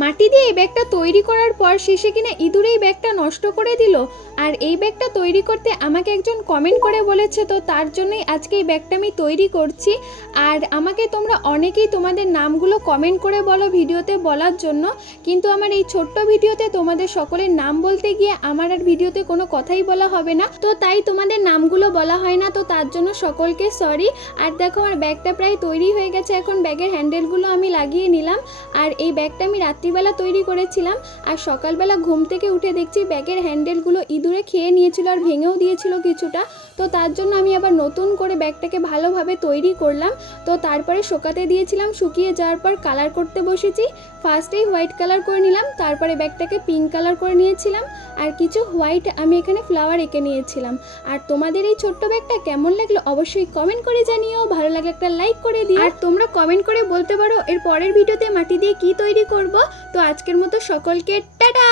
মাটি দিয়ে এই ব্যাগটা তৈরি করার পর শেষে কিনা ইঁদুর এই ব্যাগটা নষ্ট করে দিল। আর এই ব্যাগটা তৈরি করতে আমাকে একজন কমেন্ট করে বলেছে, তো তার জন্যই আজকে এই ব্যাগটা আমি তৈরি করছি। আর আমাকে তোমরা অনেকেই তোমাদের নামগুলো কমেন্ট করে বলো ভিডিওতে বলার জন্য, কিন্তু আমার এই ছোট্ট ভিডিওতে তোমাদের সকলের নাম বলতে গিয়ে আমার আর ভিডিওতে কোনো কথাই বলা হবে না, তো তাই তোমাদের নামগুলো বলা হয় না, তো তার জন্য সকলকে সরি। আর দেখো আমার ব্যাগটা প্রায় তৈরি হয়ে গেছে, এখন ব্যাগের হ্যান্ডেলগুলো আমি লাগিয়ে নিলাম। আর এই ব্যাগটা আমি রাত্রিবেলা তৈরি করেছিলাম, আর সকালবেলা ঘুম থেকে উঠে দেখছি ব্যাগের হ্যান্ডেলগুলো ইঁদুরে খেয়ে নিয়েছিল আর ভেঙেও দিয়েছিল কিছুটা, তো তার জন্য আমি আবার নতুন করে ব্যাগটাকে ভালোভাবে তৈরি করলাম। তো তারপরে শুকাতে দিয়েছিলাম, শুকিয়ে যাওয়ার পর কালার করতে বসেছি। ফার্স্টেই হোয়াইট কালার করে নিলাম, তারপরে ব্যাগটাকে পিঙ্ক কালার করে নিয়েছিলাম, আর কিছু হোয়াইট আমি এখানে ফ্লাওয়ার এঁকে নিয়েছিলাম। আর তোমাদের এই ছোট্ট ব্যাগটা কেমন লাগলো অবশ্যই কমেন্ট করে জানিও, ভালো লাগলে একটা লাইক করে দিও। আর তোমরা কমেন্ট করে বলতে পারো এর পরের ভিডিওতে মাটি দিয়ে কি তৈরি করব। তো আজকের মতো সকলকে টাটা।